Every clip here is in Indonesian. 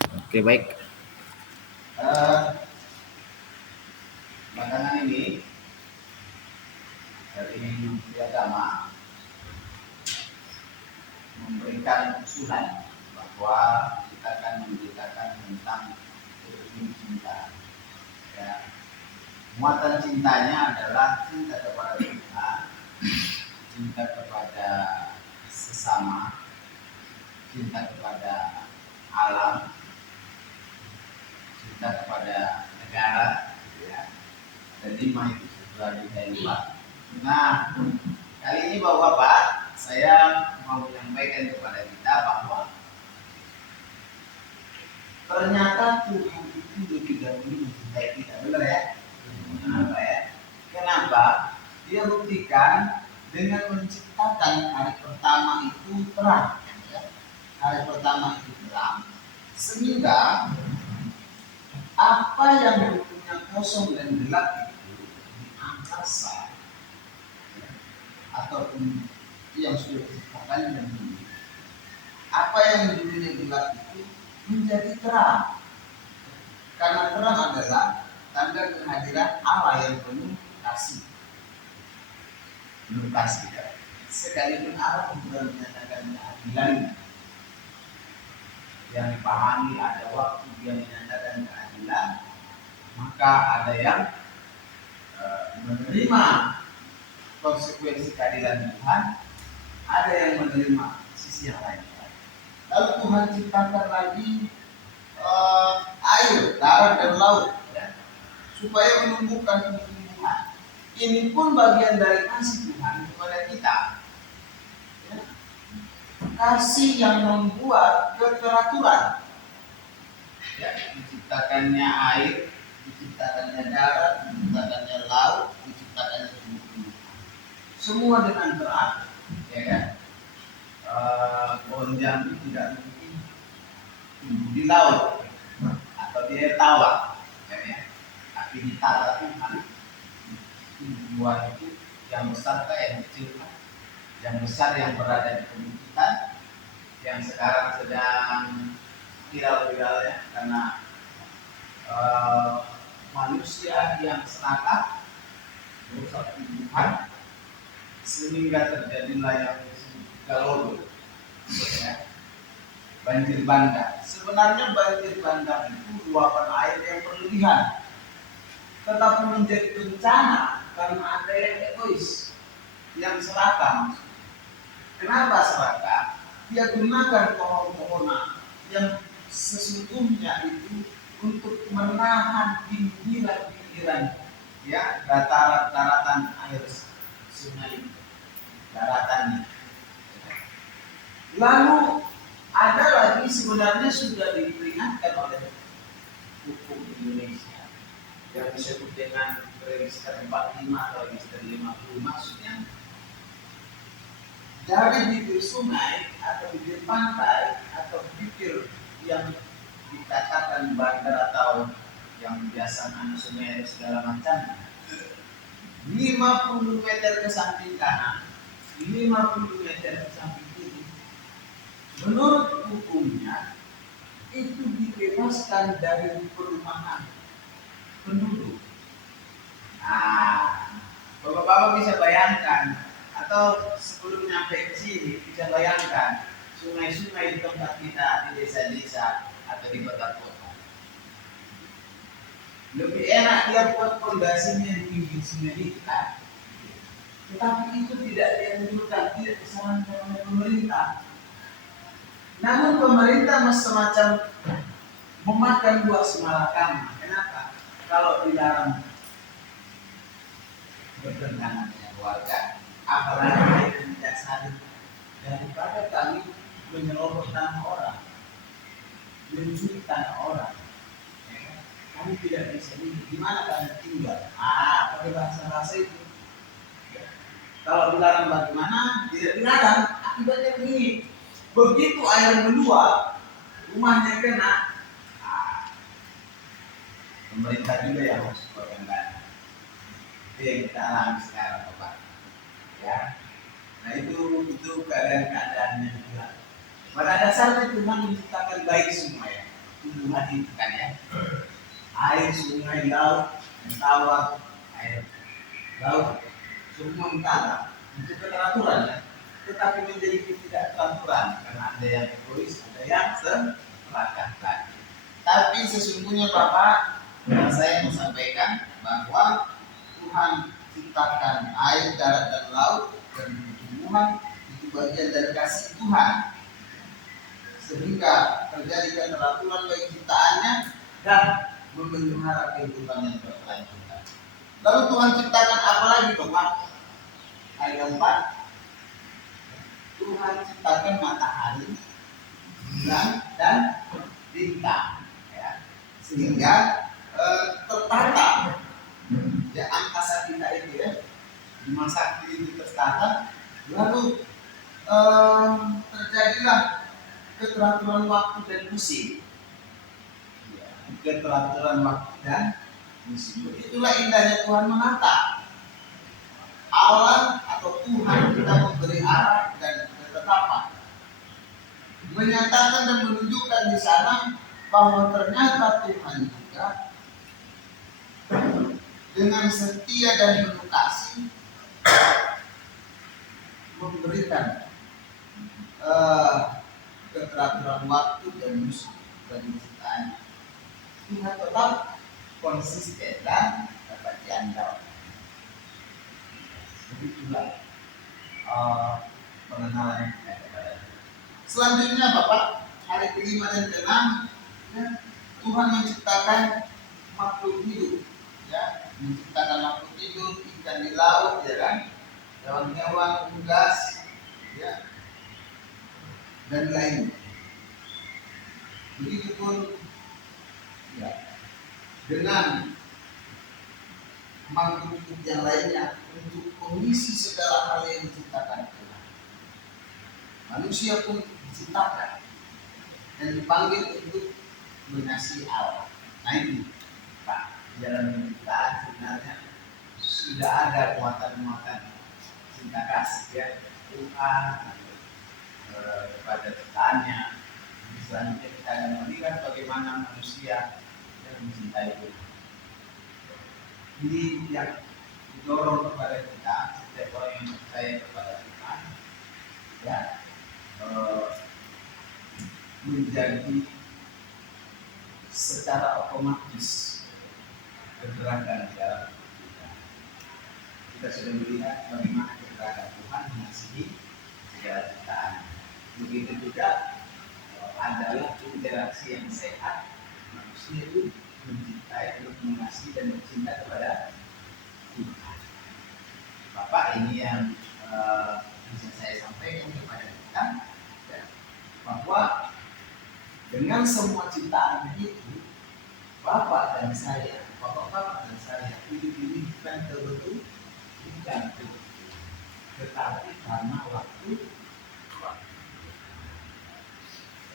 Oke, baik. Eh, Belakangan ini dari Menteri Agama memberikan usulan bahwa kita akan memberitakan tentang ilmu cinta. Ya. Muatan cintanya adalah cinta kepada Tuhan, cinta kepada sesama, cinta kepada alam, cinta kepada negara, ya. Dan 5 itu sudah dihela. Nah, kali ini Bapak-Bapak, saya mau menyampaikan kepada kita bahwa ternyata Tuhan itu lebih dahulu mencintai kita, benar ya? Kenapa ya? Kenapa? Dia buktikan dengan menciptakan hari pertama itu terang, ya. Hari pertama itu terang, sehingga apa yang dulunya kosong dan gelap itu di angkasa, ya, ataupun yang sudah diciptakan dan bumi, apa yang dulunya gelap itu menjadi terang, karena terang adalah tanda kehadiran Allah yang penuh kasih, penuh kasih. Sekalipun Allah sudah menyatakan keadilan, yang dipahami ada waktu dia menyatakan keadilan, maka ada yang menerima konsekuensi keadilan Tuhan, ada yang menerima sisi yang lain. Lalu Tuhan ciptakan lagi air, darat dan laut, ya, supaya menumbuhkan tumbuhan. Ini pun bagian dari kasih Tuhan kepada kita, ya. Kasih yang membuat keteraturan, ya, diciptakannya air, diciptakannya darat, diciptakannya laut, diciptakannya tumbuh-tumbuhan, semua dengan teratur, ya kan? Pohon jambu tidak mungkin tumbuh di laut atau di air tawar, ya. Tapi di tata Tuhan, tumbuhan itu yang besar ke yang kecil, yang besar yang berada di perbukitan, yang sekarang sedang viral-viralnya karena manusia yang serakah merusak tumbuhan sehingga terjadilah yang disebut galolo, ya, banjir bandang. Sebenarnya banjir bandang itu luapan air yang berlebihan, tetapi menjadi bencana karena ada yang egois, yang serakah. Kenapa serakah? Dia gunakan pohon-pohonan yang sesungguhnya itu untuk menahan pinggiran-pinggiran, ya, daratan air sungai, daratannya. Lalu ada lagi sebenarnya sudah diperingatkan oleh hukum Indonesia yang disebut dengan register 45 atau register 50, maksudnya dari bibir sungai atau bibir pantai atau bibir yang dikatakan bandar atau yang biasa sungai dan segala macam, 50 meter ke samping kanan, 50 meter ke samping kiri, menurut hukumnya itu dibebaskan dari perumahan penduduk. Nah, bapak-bapak bisa bayangkan, atau sebelum nyampe ke sini bisa bayangkan sungai-sungai di tempat kita di desa-desa atau di kota-kota. Lebih enak dia buat pondasinya di pinggir sungai kita, tetapi itu tidak dianjurkan, tidak disarankan oleh pemerintah. Namun pemerintah semacam memakan buah semalakama. Kenapa? Kalau dilarang bertentangan dengan warga, apalagi yang didasari daripada kami menyerobot tanah orang, mencuri tanah orang, ya kan? Kami tidak bisa ini. Di mana kami tinggal? Pakai bahasa itu. Ya. Kalau dilarang bagaimana? Tidak dilarang. Akibatnya begini: begitu air meluap, rumahnya kena. Pemerintah juga yang harus berkendali. Itu yang kita alami sekarang, Bapak. Ya. Nah itu keadaan-keadaannya juga. Pada dasarnya Tuhan menciptakan baik semua, ya. tumbuhan itu kan ya, air, sungai, laut, tawar, air laut, semua minta untuk keteraturan ya. Tetapi menjadi ketidakteraturan karena ada yang egois, ada yang serakah. Tapi sesungguhnya Bapak, saya mau sampaikan bahwa Tuhan ciptakan air, darat, dan laut dan tumbuhan itu bagian dari kasih Tuhan, sehingga terjadi keteraturan bagi ciptaannya dan memelihara kehidupan yang berkelanjutan. Lalu Tuhan ciptakan apa lagi Bapak? Ayat keempat, Tuhan ciptakan matahari, bulan, dan bintang, ya, sehingga tertata ya angkasa kita itu ya, Bima Sakti itu tertata. Lalu terjadilah keteraturan waktu dan musim, ya, keteraturan waktu dan musim. Itulah indahnya Tuhan menata. Allah atau Tuhan kita memberi arah dan ketetapan, menyatakan dan menunjukkan di sana bahwa ternyata Tuhan juga dengan setia dan penuh kasih memberikan keteraturan waktu dan musim bagi ciptaan. Tuhan tetap konsisten dan dapat diandalkan. Begitulah pengenalan kita kepada Tuhan. Selanjutnya Bapak, hari kelima dan keenam, ya, Tuhan menciptakan makhluk hidup, ya, menciptakan makhluk hidup, ikan di laut, ya kan, hewan-hewan, unggas, ya, dan lainnya. Begitupun, ya, dengan makhluk hidup yang lainnya untuk mengisi segala hal yang diciptakan Tuhan. Manusia pun diciptakan dan dipanggil untuk mengasihi Allah. Nah ini Pak, dalam penciptaan sebenarnya sudah ada muatan-muatan cinta kasih ya Tuhan kepada ciptaannya. Selanjutnya kita akan melihat bagaimana manusia yang mencintai Tuhan. Ini yang didorong kepada kita, setiap orang yang percaya kepada Tuhan, ya, menjadi secara otomatis kegerakan dalam kita. Kita sudah melihat bagaimana kegerakan Tuhan mengasihi segala ciptaan. Begitu juga adalah interaksi yang sehat manusia itu mencintai, mengasihi dan bercinta kepada Tuhan. Bapak, ini yang bisa saya sampaikan kepada kita, ya, bahwa dengan semua ciptaan itu, Bapak dan saya, Bapak dan saya hidup ini bukan kebetulan, tetapi karena waktu.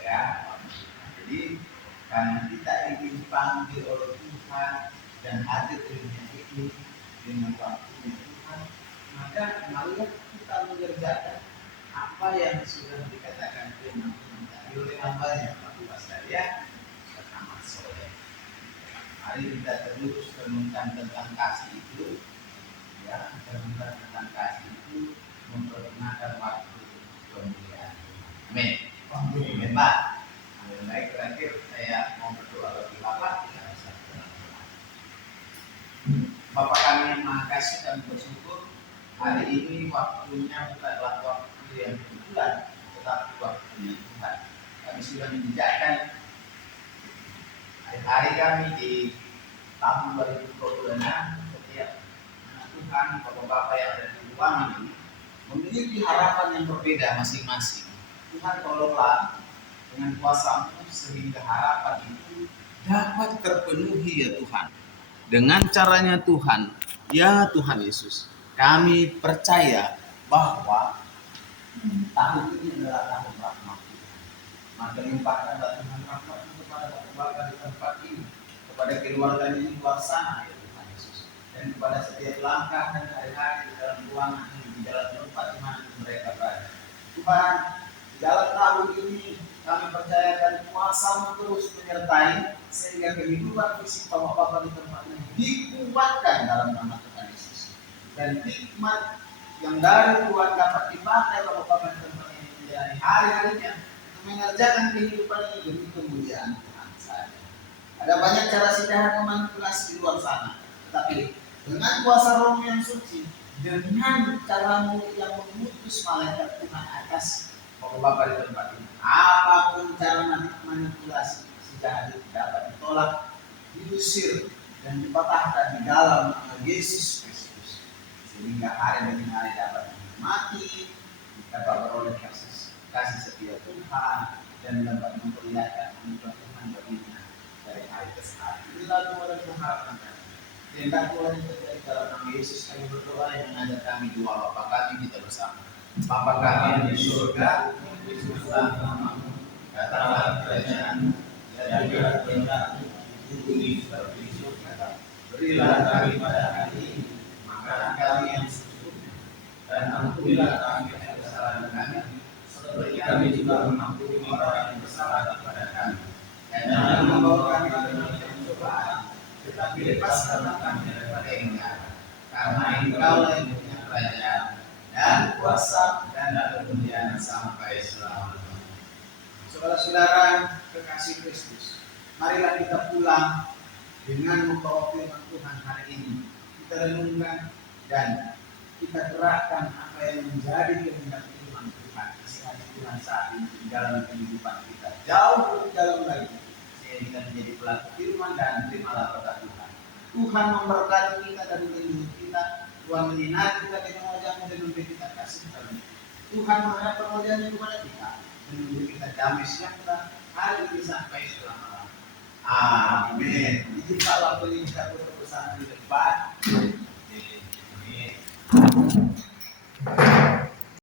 Ya, jadi karena kita ingin dipanggil oleh Tuhan dan hadir di dunia ini dengan waktunya Tuhan, maka marilah kita mengerjakan apa yang sudah dikatakan Firman Tuhan tadi oleh hambanya Bapak sekalian amat soleh. Mari kita terus renungkan tentang kasih itu, ya, renungkan tentang kasih itu mempergunakan waktu kemuliaan. Amin. Amin Pak. Baik, terakhir saya mau berdoa bagi Bapak. Kita bisa berdoa. Bapak kami yang Maha Kasih, kami bersyukur hari ini waktunya bukanlah waktu yang kebetulan, tetapi waktunya Tuhan. Kami sudah menjejakkan hari-hari kami di tahun 2026. Setiap anak Tuhan, Bapak-Bapak yang ada di ruangan ini memiliki harapan yang berbeda masing-masing. Tuhan tolonglah dengan kuasa-Mu sehingga harapan itu dapat terpenuhi ya Tuhan. Dengan caranya Tuhan, ya Tuhan Yesus, kami percaya bahwa tahun ini adalah tahun rahmat Tuhan. Maka limpahkanlah Tuhan rahmat kepada Bapak di tempat ini, kepada keluarga ini luar sana ya Tuhan Yesus, dan kepada setiap langkah dan hari-hari di dalam ruangan ini, di dalam tempat di mana mereka berada. Tuhan, dalam tahun ini Kami percayakan kuasa terus menyertai sehingga kehidupan fisik Bapak-Bapak di tempat ini dikuatkan dalam nama Tuhan Yesus. Dan hikmat yang dari Tuhan dapat dipakai Bapak-Bapak di tempat ini menjalani hari-harinya untuk mengerjakan kehidupan ini demi kemuliaan Tuhan saja. Ada banyak cara sederhana memanipulasi di luar sana, tetapi dengan kuasa Roh yang suci, dengan caramu yang mengutus malaikat Tuhan atas Bapak-Bapak di tempat ini, apapun cara manipulasi si jahat itu dapat ditolak, diusir, dan dipatahkan di dalam nama Yesus Kristus, sehingga hari demi hari dapat menikmati, dapat beroleh kasih setia Tuhan, dan dapat memperlihatkan anugerah Tuhan baginya dari hari ke hari. Inilah Tuhan yang mengharapkan kami. Tidak boleh terjadi dalam nama Yesus kami berdoa yang mengajak kami doa Bapa kami kita bersama. Bapa kami yang di surga, dikuduskanlah namamu, datanglah kerajaan, jadilah kehendakmu di bumi seperti di surga. Berilah kami pada hari ini makanan kami yang secukupnya, dan ampunilah kami kesalahan kami, seperti kami juga mengampuni orang yang bersalah kepada kami. Dan jangan membawa kami ke dalam pencobaan, tetapi lepaskanlah kami daripada yang jahat. Karena Engkau yang punya kerajaan dan kuasa dan kemuliaan sampai selama-lamanya. Saudara-saudara kekasih Kristus, marilah kita pulang dengan membawa firman Tuhan hari ini. Kita renungkan dan kita gerakkan apa yang menjadi kehendak firman Tuhan, isi hati Tuhan saat ini di dalam kehidupan kita. Jauh lebih dalam lagi, sehingga kita menjadi pelaku firman dan terimalah berkat Tuhan. Tuhan memberkati kita dan melindungi kita. Tuhan menyinari kita dengan wajah-Nya dan memberi kita kasih karunia. Tuhan menghadapkan wajah-Nya kepada kita dan memberi kita damai sejahtera hari ini sampai selama-lamanya. Amin. Izinkanlah kita bersama di depan. Amin.